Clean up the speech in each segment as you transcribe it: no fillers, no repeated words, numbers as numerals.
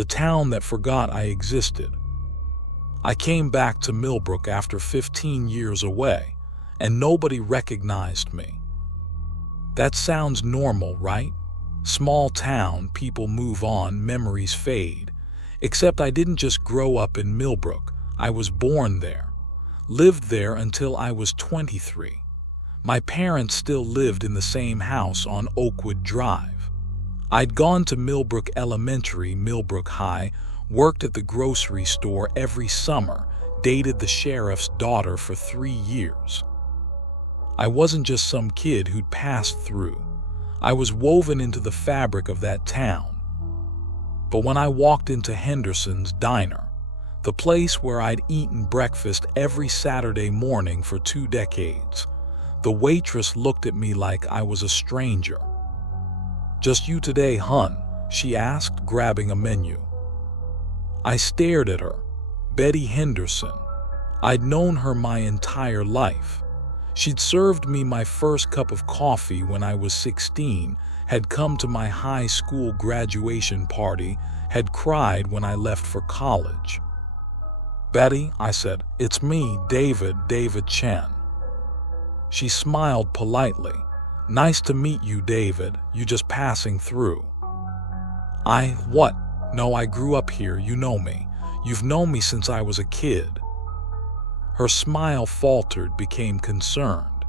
the town that forgot I existed. I came back to Millbrook after 15 years away, and nobody recognized me. That sounds normal, right? Small town, people move on, memories fade. Except I didn't just grow up in Millbrook, I was born there. Lived there until I was 23. My parents still lived in the same house on Oakwood Drive. I'd gone to Millbrook Elementary, Millbrook High, worked at the grocery store every summer, dated the sheriff's daughter for 3 years. I wasn't just some kid who'd passed through. I was woven into the fabric of that town. But when I walked into Henderson's Diner, the place where I'd eaten breakfast every Saturday morning for 2 decades, the waitress looked at me like I was a stranger. "Just you today, hun?" she asked, grabbing a menu. I stared at her. Betty Henderson. I'd known her my entire life. She'd served me my first cup of coffee when I was 16, had come to my high school graduation party, had cried when I left for college. "Betty," I said, "it's me, David Chen." She smiled politely. "Nice to meet you, David. You just passing through?" What? No, I grew up here, you know me. You've known me since I was a kid." Her smile faltered, became concerned.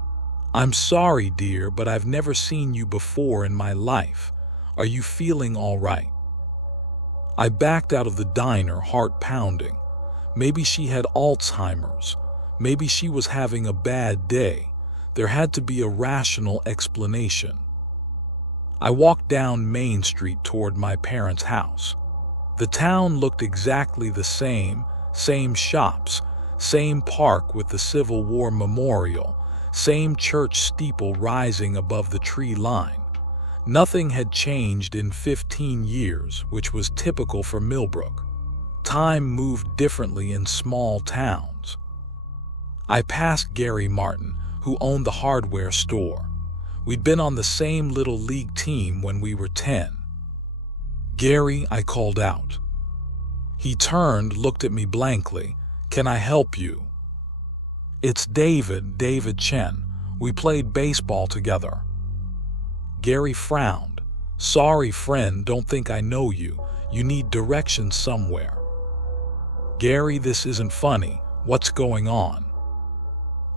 "I'm sorry, dear, but I've never seen you before in my life. Are you feeling all right?" I backed out of the diner, heart pounding. Maybe she had Alzheimer's. Maybe she was having a bad day. There had to be a rational explanation. I walked down Main Street toward my parents' house. The town looked exactly the same shops, same park with the Civil War memorial, same church steeple rising above the tree line. Nothing had changed in 15 years, which was typical for Millbrook. Time moved differently in small towns. I passed Gary Martin, who owned the hardware store. We'd been on the same little league team when we were 10. "Gary," I called out. He turned, looked at me blankly. "Can I help you?" "It's David Chen. We played baseball together." Gary frowned. "Sorry, friend, don't think I know you. You need directions somewhere." "Gary, this isn't funny. What's going on?"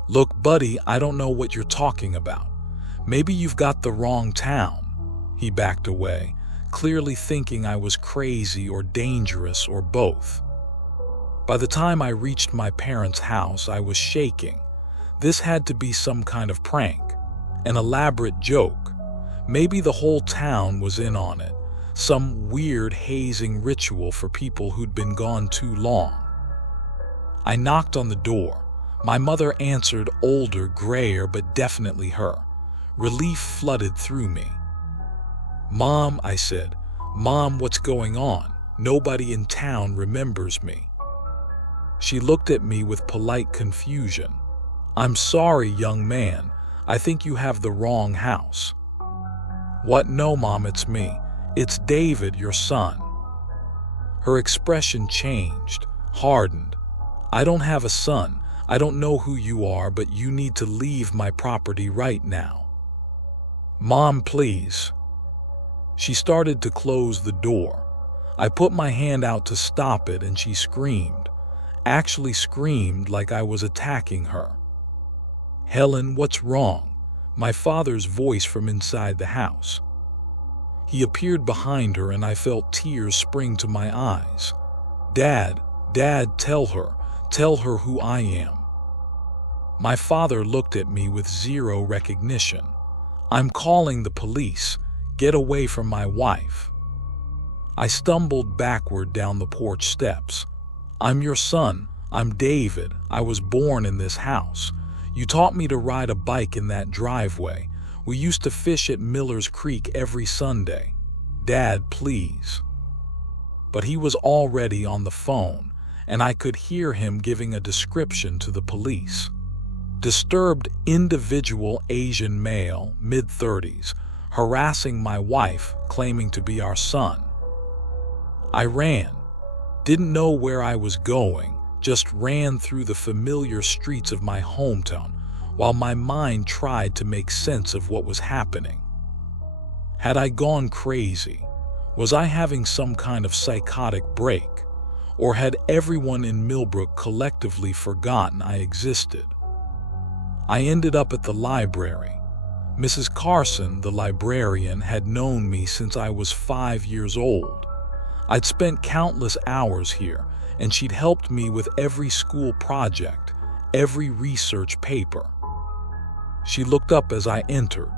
"Look, buddy, I don't know what you're talking about. Maybe you've got the wrong town." He backed away, clearly thinking I was crazy or dangerous or both. By the time I reached my parents' house, I was shaking. This had to be some kind of prank, an elaborate joke. Maybe the whole town was in on it, some weird hazing ritual for people who'd been gone too long. I knocked on the door. My mother answered, older, grayer, but definitely her. Relief flooded through me. "Mom," I said. "Mom, what's going on? Nobody in town remembers me." She looked at me with polite confusion. "I'm sorry, young man. I think you have the wrong house." "What? No, Mom, it's me. It's David, your son." Her expression changed, hardened. "I don't have a son. I don't know who you are, but you need to leave my property right now." "Mom, please." She started to close the door. I put my hand out to stop it and she screamed. Actually screamed like I was attacking her. "Helen, what's wrong?" My father's voice from inside the house. He appeared behind her and I felt tears spring to my eyes. Dad, tell her who I am." My father looked at me with zero recognition. "I'm calling the police. Get away from my wife." I stumbled backward down the porch steps. "I'm your son. I'm David. I was born in this house. You taught me to ride a bike in that driveway. We used to fish at Miller's Creek every Sunday. Dad, please." But he was already on the phone, and I could hear him giving a description to the police. Disturbed individual, Asian male, mid-30s, harassing my wife, claiming to be our son. I ran. Didn't know where I was going, just ran through the familiar streets of my hometown while my mind tried to make sense of what was happening. Had I gone crazy? Was I having some kind of psychotic break? Or had everyone in Millbrook collectively forgotten I existed? I ended up at the library. Mrs. Carson, the librarian, had known me since I was 5 years old. I'd spent countless hours here, and she'd helped me with every school project, every research paper. She looked up as I entered,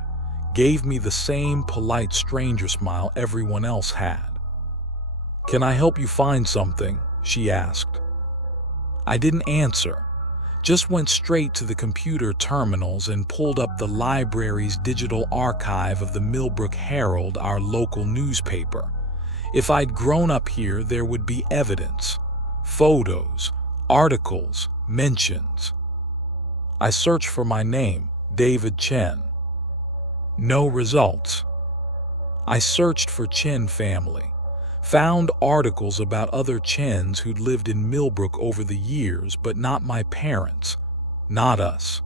gave me the same polite stranger smile everyone else had. "Can I help you find something?" she asked. I didn't answer, just went straight to the computer terminals and pulled up the library's digital archive of the Millbrook Herald, our local newspaper. If I'd grown up here, there would be evidence, photos, articles, mentions. I searched for my name, David Chen. No results. I searched for Chen family, found articles about other Chens who'd lived in Millbrook over the years, but not my parents, not us.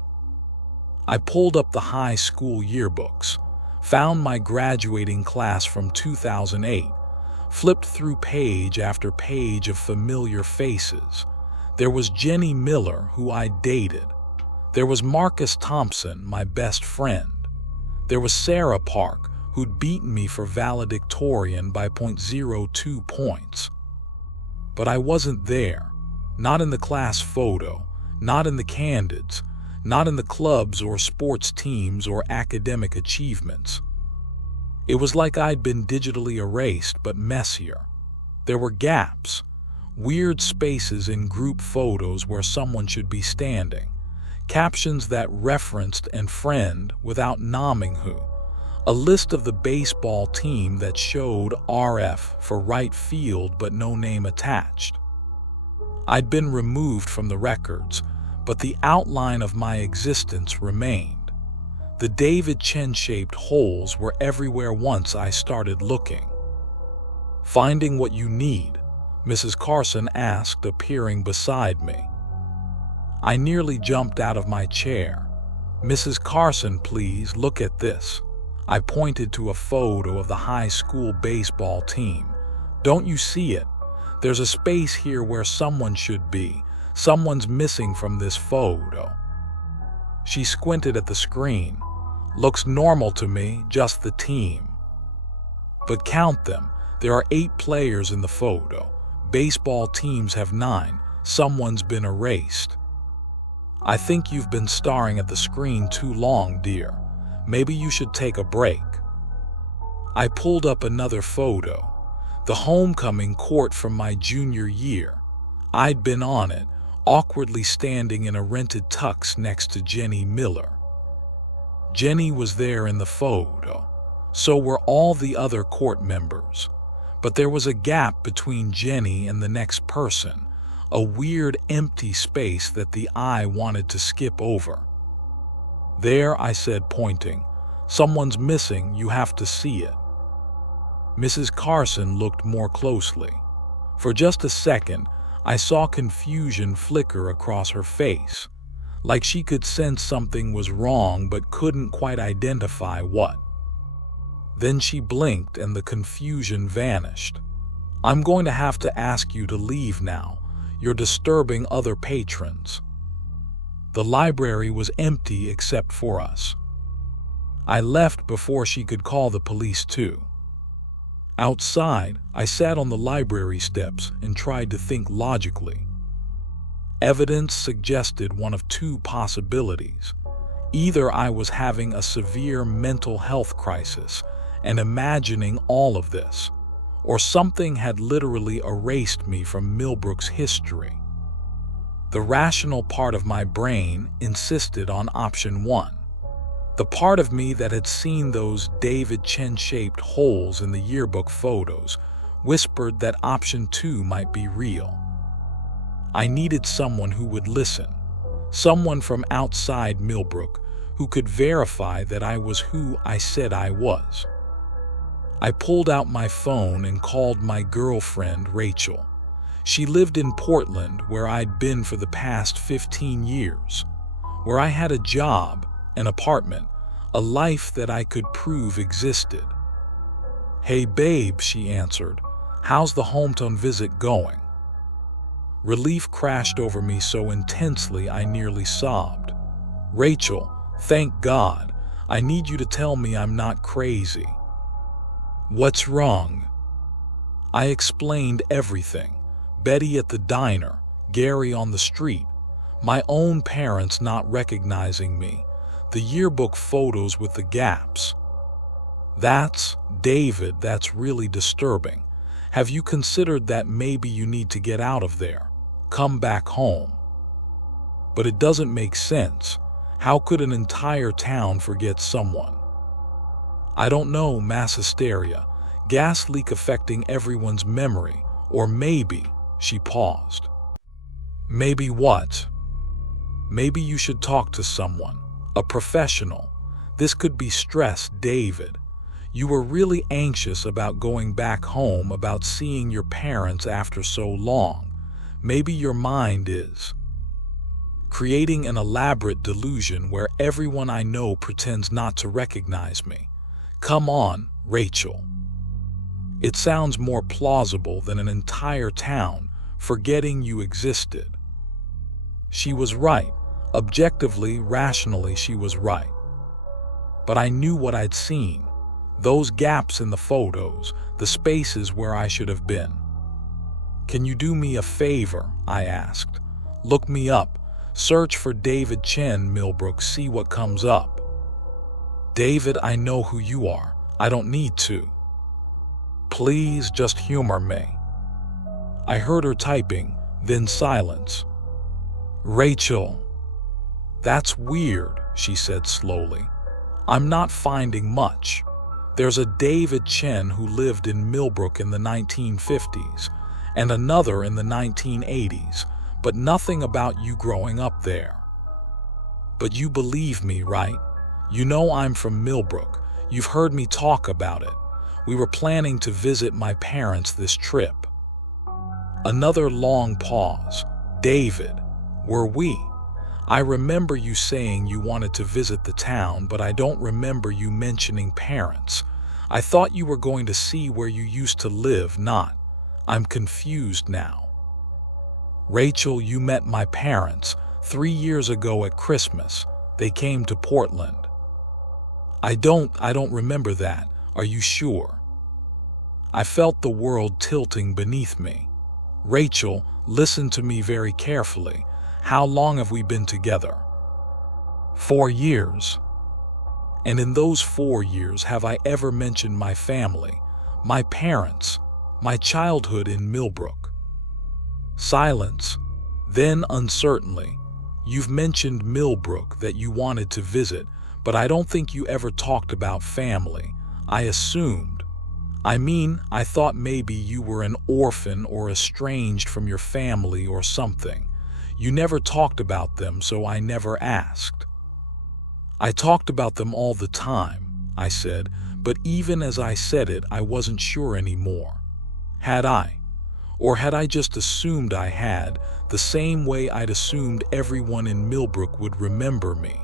I pulled up the high school yearbooks, found my graduating class from 2008, flipped through page after page of familiar faces. There was Jenny Miller, who I dated. There was Marcus Thompson, my best friend. There was Sarah Park, who'd beaten me for valedictorian by .02 points. But I wasn't there, not in the class photo, not in the candids, not in the clubs or sports teams or academic achievements. It was like I'd been digitally erased, but messier. There were gaps, weird spaces in group photos where someone should be standing, captions that referenced and friend without naming who, a list of the baseball team that showed RF for right field but no name attached. I'd been removed from the records, but the outline of my existence remained. The David Chen-shaped holes were everywhere once I started looking. "Finding what you need?" Mrs. Carson asked, appearing beside me. I nearly jumped out of my chair. "Mrs. Carson, please look at this." I pointed to a photo of the high school baseball team. "Don't you see it? There's a space here where someone should be. Someone's missing from this photo." She squinted at the screen. "Looks normal to me, just the team." "But count them. There are 8 players in the photo. Baseball teams have 9. Someone's been erased." "I think you've been staring at the screen too long, dear. Maybe you should take a break." I pulled up another photo, the homecoming court from my junior year. I'd been on it, awkwardly standing in a rented tux next to Jenny Miller. Jenny was there in the photo. So were all the other court members. But there was a gap between Jenny and the next person, a weird empty space that the eye wanted to skip over. "There," I said, pointing. "Someone's missing, you have to see it." Mrs. Carson looked more closely. For just a second, I saw confusion flicker across her face, like she could sense something was wrong but couldn't quite identify what. Then she blinked and the confusion vanished. "I'm going to have to ask you to leave now. You're disturbing other patrons." The library was empty except for us. I left before she could call the police too. Outside, I sat on the library steps and tried to think logically. Evidence suggested one of 2 possibilities. Either I was having a severe mental health crisis and imagining all of this, or something had literally erased me from Millbrook's history. The rational part of my brain insisted on option 1. The part of me that had seen those David Chen-shaped holes in the yearbook photos whispered that option 2 might be real. I needed someone who would listen, someone from outside Millbrook who could verify that I was who I said I was. I pulled out my phone and called my girlfriend, Rachel. She lived in Portland, where I'd been for the past 15 years, where I had a job, an apartment, a life that I could prove existed. "Hey babe," she answered. "How's the hometown visit going?" Relief crashed over me so intensely I nearly sobbed. "Rachel, thank God. I need you to tell me I'm not crazy." "What's wrong?" I explained everything. Betty at the diner, Gary on the street, my own parents not recognizing me, the yearbook photos with the gaps. David, that's really disturbing. Have you considered that maybe you need to get out of there? Come back home?" "But it doesn't make sense. How could an entire town forget someone?" "I don't know, mass hysteria, gas leak affecting everyone's memory, or maybe," she paused. "Maybe what?" "Maybe you should talk to someone, a professional. This could be stress, David. You were really anxious about going back home, about seeing your parents after so long. Maybe your mind is creating an elaborate delusion where everyone I know pretends not to recognize me. Come on, Rachel. It sounds more plausible than an entire town forgetting you existed." She was right. Objectively, rationally, she was right. But I knew what I'd seen. Those gaps in the photos, the spaces where I should have been. "Can you do me a favor?" I asked. "Look me up. Search for David Chen, Millbrook, see what comes up." "David, I know who you are. I don't need to." "Please, just humor me." I heard her typing, then silence. "Rachel." "That's weird," she said slowly. "I'm not finding much. There's a David Chen who lived in Millbrook in the 1950s, and another in the 1980s, but nothing about you growing up there." "But you believe me, right? You know I'm from Millbrook. You've heard me talk about it. We were planning to visit my parents this trip." Another long pause. "David, were we? I remember you saying you wanted to visit the town, but I don't remember you mentioning parents. I thought you were going to see where you used to live, not. I'm confused now." "Rachel, you met my parents 3 years ago at Christmas. They came to Portland." I don't remember that. Are you sure?" I felt the world tilting beneath me. "Rachel, listen to me very carefully. How long have we been together?" 4 years. "And in those 4 years, have I ever mentioned my family, my parents, my childhood in Millbrook?" Silence. Then uncertainly, "You've mentioned Millbrook, that you wanted to visit, but I don't think you ever talked about family. I assumed. I thought maybe you were an orphan or estranged from your family or something. You never talked about them, so I never asked." "I talked about them all the time," I said, but even as I said it, I wasn't sure anymore. Had I? Or had I just assumed I had, the same way I'd assumed everyone in Millbrook would remember me?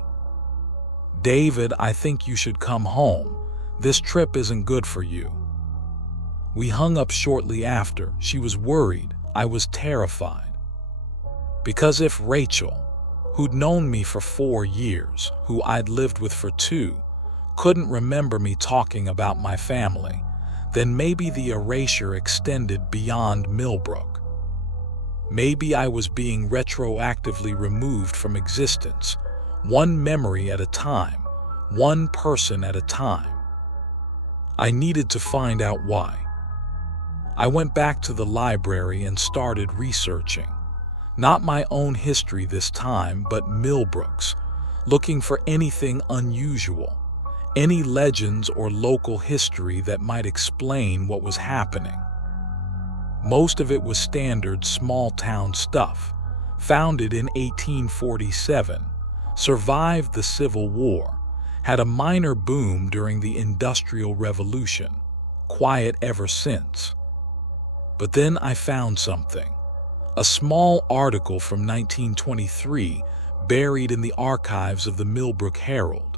"David, I think you should come home. This trip isn't good for you." We hung up shortly after. She was worried. I was terrified. Because if Rachel, who'd known me for 4 years, who I'd lived with for 2, couldn't remember me talking about my family, then maybe the erasure extended beyond Millbrook. Maybe I was being retroactively removed from existence, one memory at a time, one person at a time. I needed to find out why. I went back to the library and started researching. Not my own history this time, but Millbrook's, looking for anything unusual, any legends or local history that might explain what was happening. Most of it was standard small-town stuff, founded in 1847, survived the Civil War, had a minor boom during the Industrial Revolution. quiet ever since. But then I found something. A small article from 1923 buried in the archives of the Millbrook Herald.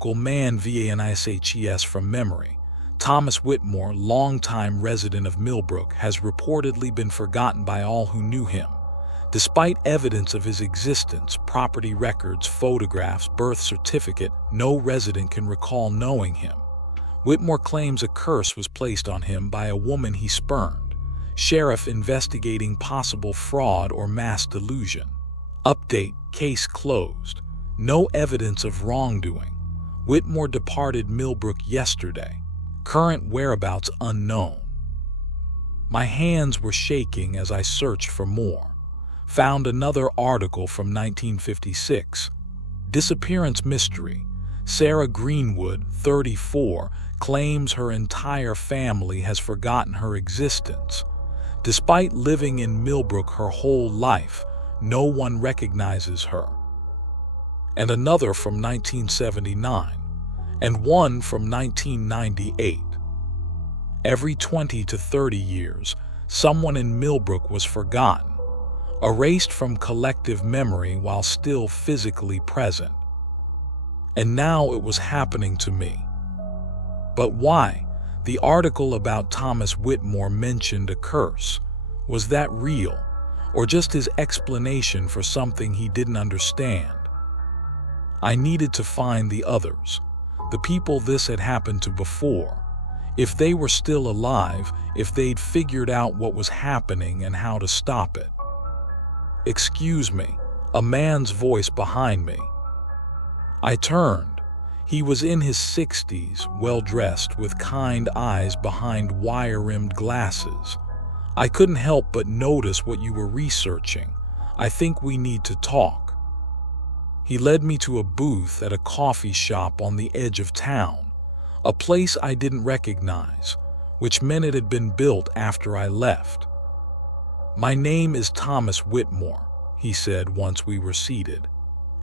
Goldman Vanishing from memory. Thomas Whitmore, longtime resident of Millbrook, has reportedly been forgotten by all who knew him. Despite evidence of his existence, property records, photographs, birth certificate, no resident can recall knowing him. Whitmore claims a curse was placed on him by a woman he spurned. Sheriff investigating possible fraud or mass delusion. Update: case closed. No evidence of wrongdoing. Whitmore departed Millbrook yesterday. Current whereabouts unknown. My hands were shaking as I searched for more. Found another article from 1956. Disappearance mystery. Sarah Greenwood, 34, claims her entire family has forgotten her existence. Despite living in Millbrook her whole life, no one recognizes her. And another from 1979, and one from 1998. Every 20 to 30 years, someone in Millbrook was forgotten, erased from collective memory while still physically present. And now it was happening to me. But why? The article about Thomas Whitmore mentioned a curse. Was that real, or just his explanation for something he didn't understand? I needed to find the others, the people this had happened to before. If they were still alive, if they'd figured out what was happening and how to stop it. "Excuse me," a man's voice behind me. I turned. He was in his 60s, well-dressed, with kind eyes behind wire-rimmed glasses. "I couldn't help but notice what you were researching. I think we need to talk." He led me to a booth at a coffee shop on the edge of town, a place I didn't recognize, which meant it had been built after I left. "My name is Thomas Whitmore," he said once we were seated.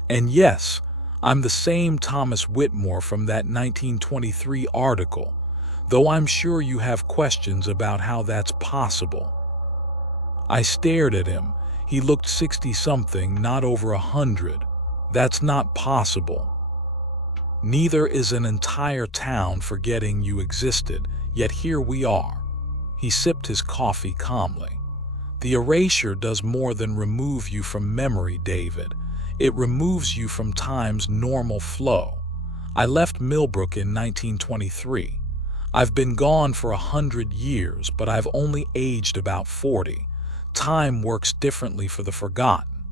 "And yes, I'm the same Thomas Whitmore from that 1923 article, though I'm sure you have questions about how that's possible." I stared at him. He looked 60-something, not over 100. "That's not possible. Neither is an entire town forgetting you existed, yet here we are." He sipped his coffee calmly. "The erasure does more than remove you from memory, David. It removes you from time's normal flow. I left Millbrook in 1923. I've been gone for 100 years, but I've only aged about 40. Time works differently for the forgotten."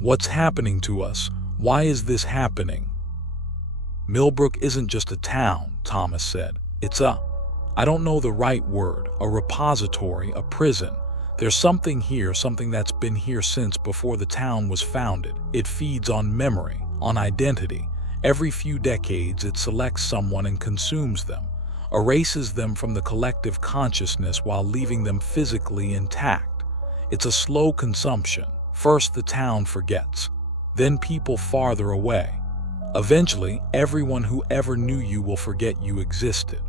"What's happening to us? Why is this happening?" "Millbrook isn't just a town," Thomas said. "It's I don't know the right word, a repository, a prison. There's something here, something that's been here since before the town was founded. It feeds on memory, on identity. Every few decades it selects someone and consumes them, erases them from the collective consciousness while leaving them physically intact. It's a slow consumption. First the town forgets, then people farther away. Eventually, everyone who ever knew you will forget you existed.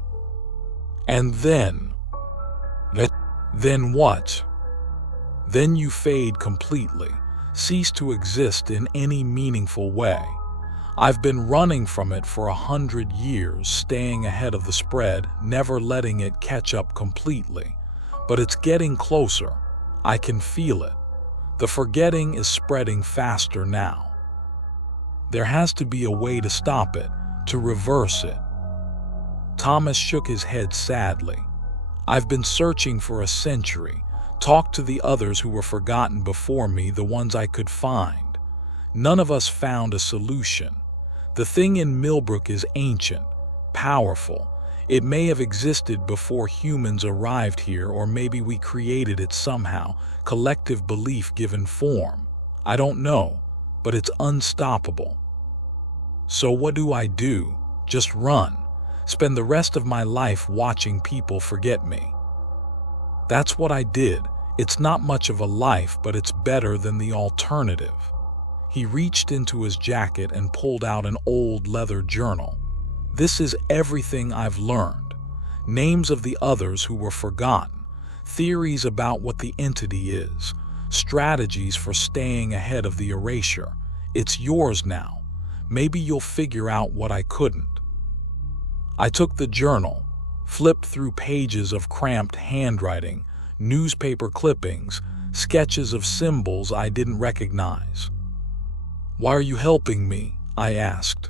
And then what? Then you fade completely, cease to exist in any meaningful way. I've been running from it for 100 years, staying ahead of the spread, never letting it catch up completely. But it's getting closer. I can feel it. The forgetting is spreading faster now. There has to be a way to stop it, to reverse it." Thomas shook his head sadly. "I've been searching for a century. Talked to the others who were forgotten before me, the ones I could find. None of us found a solution. The thing in Millbrook is ancient, powerful. It may have existed before humans arrived here, or maybe we created it somehow, collective belief given form. I don't know, but it's unstoppable. So what do I do? Just run? Spend the rest of my life watching people forget me?" That's what I did. It's not much of a life, but it's better than the alternative. He reached into his jacket and pulled out an old leather journal. "This is everything I've learned. names of the others who were forgotten, theories about what the entity is, strategies for staying ahead of the erasure. It's yours now. Maybe you'll figure out what I couldn't. I took the journal, flipped through pages of cramped handwriting, newspaper clippings, sketches of symbols I didn't recognize. "Why are you helping me?" I asked.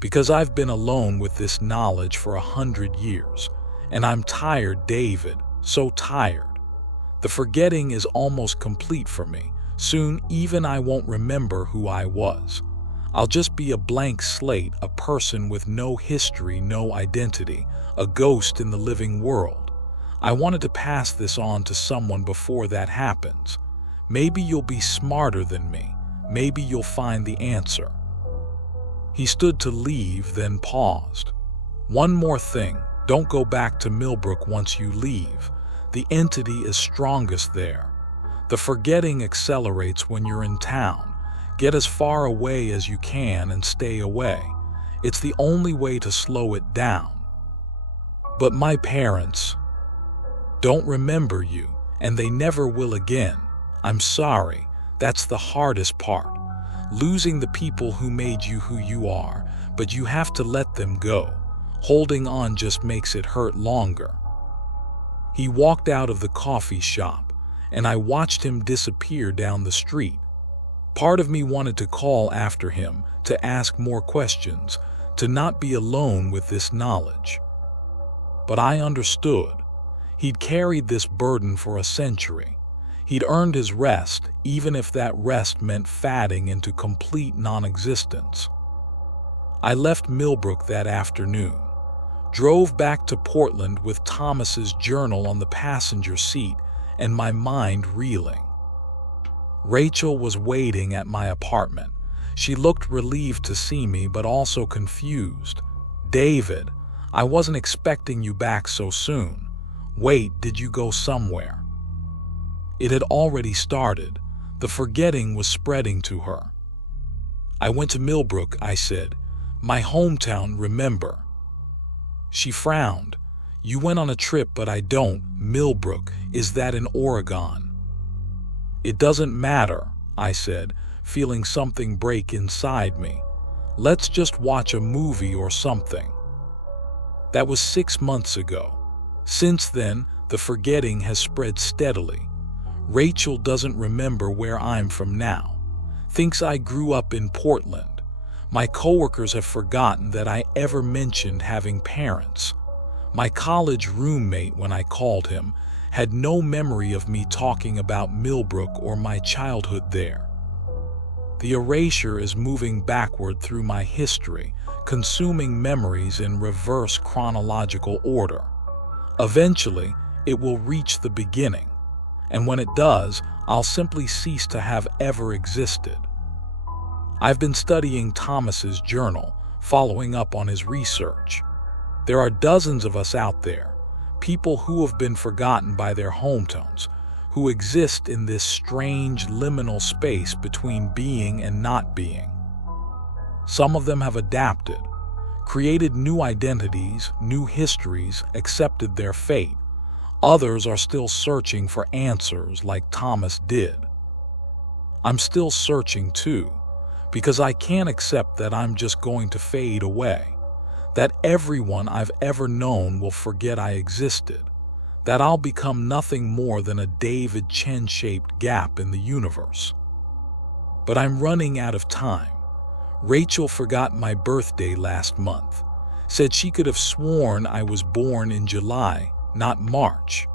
"Because I've been alone with this knowledge for 100 years, and I'm tired, David, so tired. The forgetting is almost complete for me. Soon, even I won't remember who I was. I'll just be a blank slate, a person with no history, no identity, a ghost in the living world. I wanted to pass this on to someone before that happens. Maybe you'll be smarter than me. Maybe you'll find the answer." He stood to leave, then paused. "One more thing, don't go back to Millbrook once you leave. The entity is strongest there. The forgetting accelerates when you're in town. Get as far away as you can and stay away. It's the only way to slow it down." "But my parents don't remember you, and they never will again. I'm sorry, that's the hardest part. Losing the people who made you who you are, but you have to let them go. Holding on just makes it hurt longer." He walked out of the coffee shop, and I watched him disappear down the street. Part of me wanted to call after him, to ask more questions, to not be alone with this knowledge. But I understood. He'd carried this burden for a century. He'd earned his rest, even if that rest meant fading into complete non-existence. I left Millbrook that afternoon, drove back to Portland with Thomas's journal on the passenger seat and my mind reeling. Rachel was waiting at my apartment. She looked relieved to see me, but also confused. "David, I wasn't expecting you back so soon. Wait, did you go somewhere?" It had already started. The forgetting was spreading to her. "I went to Millbrook," I said. "My hometown, remember?" She frowned. "You went on a trip, but I don't. Millbrook, is that in Oregon?" "It doesn't matter," I said, feeling something break inside me. "Let's just watch a movie or something." That was 6 months ago. Since then, the forgetting has spread steadily. Rachel doesn't remember where I'm from now. Thinks I grew up in Portland. My coworkers have forgotten that I ever mentioned having parents. My college roommate, when I called him, had no memory of me talking about Millbrook or my childhood there. The erasure is moving backward through my history, consuming memories in reverse chronological order. Eventually, it will reach the beginning, and when it does, I'll simply cease to have ever existed. I've been studying Thomas's journal, following up on his research. There are dozens of us out there, people who have been forgotten by their hometowns, who exist in this strange liminal space between being and not being. Some of them have adapted, created new identities, new histories, accepted their fate. Others are still searching for answers like Thomas did. I'm still searching too, because I can't accept that I'm just going to fade away, that everyone I've ever known will forget I existed, that I'll become nothing more than a David Chen-shaped gap in the universe. But I'm running out of time. Rachel forgot my birthday last month, said she could have sworn I was born in July, not March.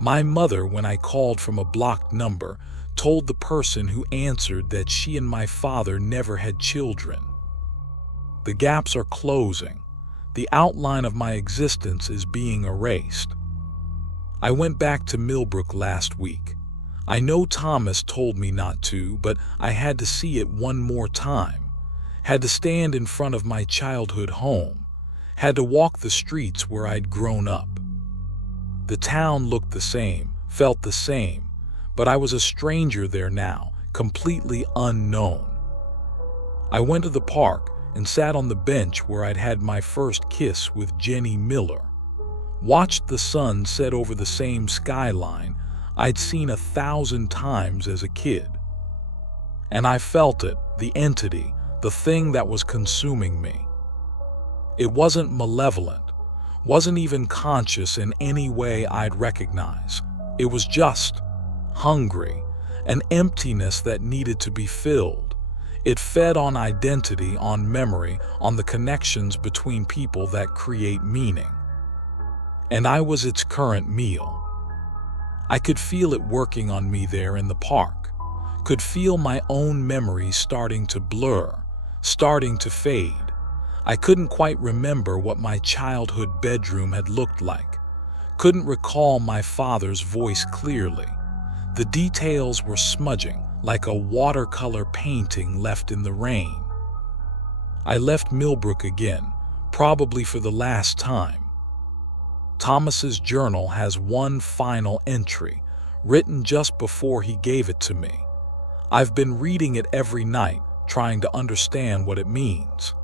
My mother, when I called from a blocked number, told the person who answered that she and my father never had children. The gaps are closing. The outline of my existence is being erased. I went back to Millbrook last week. I know Thomas told me not to, but I had to see it one more time. Had to stand in front of my childhood home. Had to walk the streets where I'd grown up. The town looked the same, felt the same, but I was a stranger there now, completely unknown. I went to the park and sat on the bench where I'd had my first kiss with Jenny Miller. watched the sun set over the same skyline I'd seen 1,000 times as a kid. And I felt it, the entity, the thing that was consuming me. It wasn't malevolent, wasn't even conscious in any way I'd recognize. It was just hungry, an emptiness that needed to be filled. It fed on identity, on memory, on the connections between people that create meaning. And I was its current meal. I could feel it working on me there in the park, could feel my own memories starting to blur, starting to fade. I couldn't quite remember what my childhood bedroom had looked like, couldn't recall my father's voice clearly. The details were smudging, like a watercolor painting left in the rain. I left Millbrook again, probably for the last time. Thomas's journal has one final entry, written just before he gave it to me. I've been reading it every night, trying to understand what it means.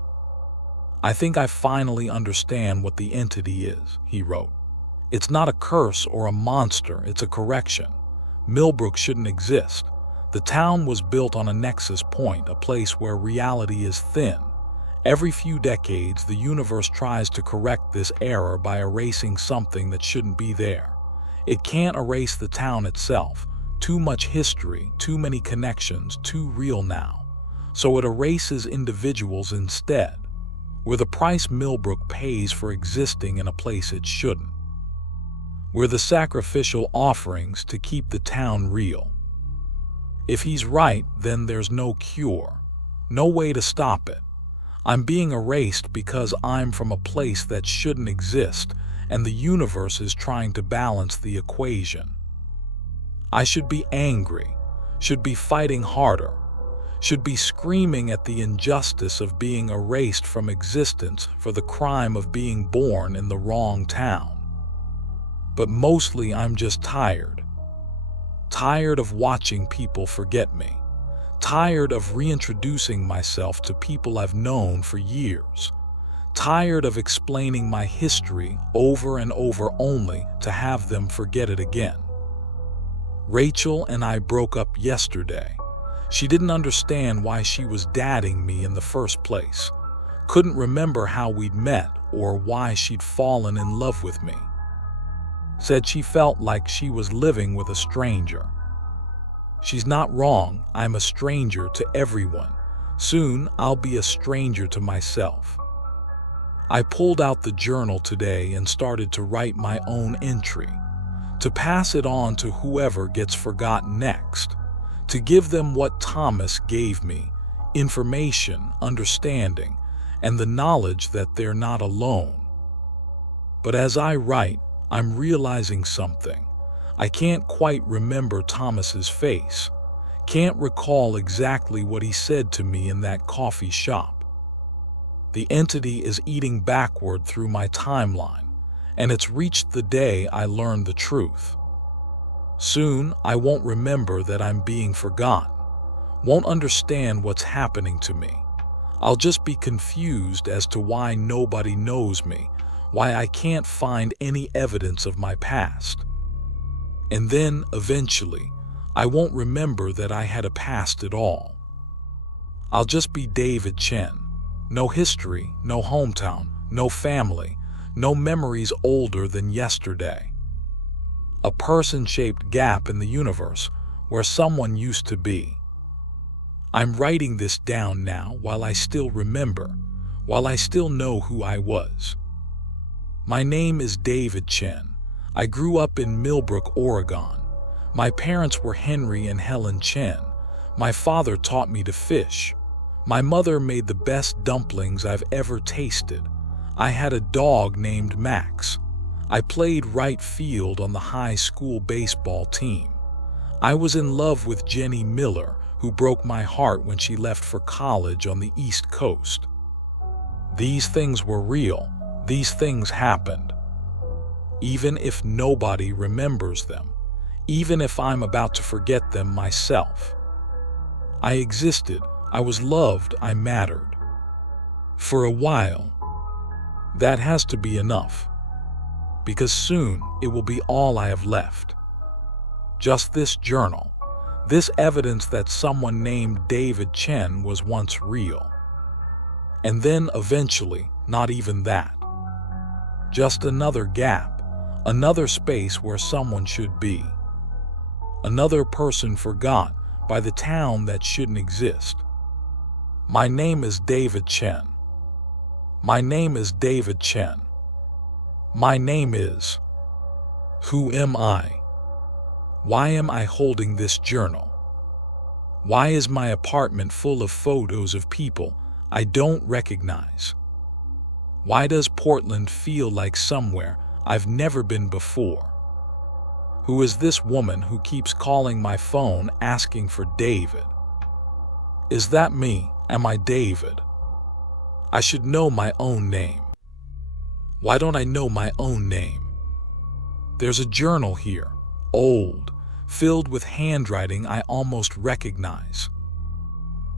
I think I finally understand what the entity is, he wrote. It's not a curse or a monster, it's a correction. Millbrook shouldn't exist. The town was built on a nexus point, a place where reality is thin. Every few decades, the universe tries to correct this error by erasing something that shouldn't be there. It can't erase the town itself. Too much history, too many connections, too real now. So it erases individuals instead. We're the price Millbrook pays for existing in a place it shouldn't. We're the sacrificial offerings to keep the town real. If he's right, then there's no cure, no way to stop it. I'm being erased because I'm from a place that shouldn't exist, and the universe is trying to balance the equation. I should be angry, should be fighting harder, should be screaming at the injustice of being erased from existence for the crime of being born in the wrong town. But mostly I'm just tired. Tired of watching people forget me. Tired of reintroducing myself to people I've known for years. Tired of explaining my history over and over only to have them forget it again. Rachel and I broke up yesterday. She didn't understand why she was dating me in the first place. Couldn't remember how we'd met or why she'd fallen in love with me. Said she felt like she was living with a stranger. She's not wrong, I'm a stranger to everyone. Soon I'll be a stranger to myself. I pulled out the journal today and started to write my own entry, to pass it on to whoever gets forgotten next, to give them what Thomas gave me, information, understanding, and the knowledge that they're not alone. But as I write, I'm realizing something. I can't quite remember Thomas's face, can't recall exactly what he said to me in that coffee shop. The entity is eating backward through my timeline, and it's reached the day I learned the truth. Soon, I won't remember that I'm being forgotten, won't understand what's happening to me. I'll just be confused as to why nobody knows me, why I can't find any evidence of my past. And then, eventually, I won't remember that I had a past at all. I'll just be David Chen. No history, no hometown, no family, no memories older than yesterday. A person-shaped gap in the universe where someone used to be. I'm writing this down now while I still remember, while I still know who I was. My name is David Chen. I grew up in Millbrook, Oregon. My parents were Henry and Helen Chen. My father taught me to fish. My mother made the best dumplings I've ever tasted. I had a dog named Max. I played right field on the high school baseball team. I was in love with Jenny Miller, who broke my heart when she left for college on the East Coast. These things were real. These things happened. Even if nobody remembers them, even if I'm about to forget them myself. I existed, I was loved, I mattered. For a while. That has to be enough. because soon it will be all I have left. Just this journal, this evidence that someone named David Chen was once real. And then eventually, not even that. Just another gap, another space where someone should be. Another person forgot by the town that shouldn't exist. My name is David Chen. My name is David Chen. My name is... Who am I? Why am I holding this journal? Why is my apartment full of photos of people I don't recognize? Why does Portland feel like somewhere I've never been before? Who is this woman who keeps calling my phone asking for David? Is that me? Am I David? I should know my own name. Why don't I know my own name? There's a journal here, old, filled with handwriting I almost recognize.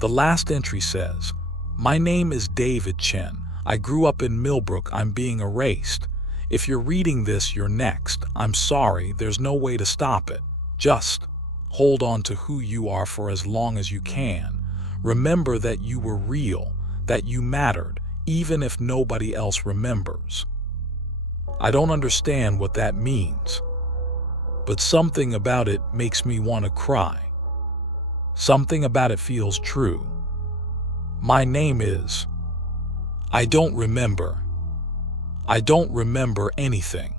The last entry says, "My name is David Chen. I grew up in Millbrook. I'm being erased. If you're reading this, you're next. I'm sorry, there's no way to stop it. Just hold on to who you are for as long as you can. Remember that you were real, that you mattered, even if nobody else remembers." I don't understand what that means, but something about it makes me want to cry. Something about it feels true. My name is... I don't remember. I don't remember anything.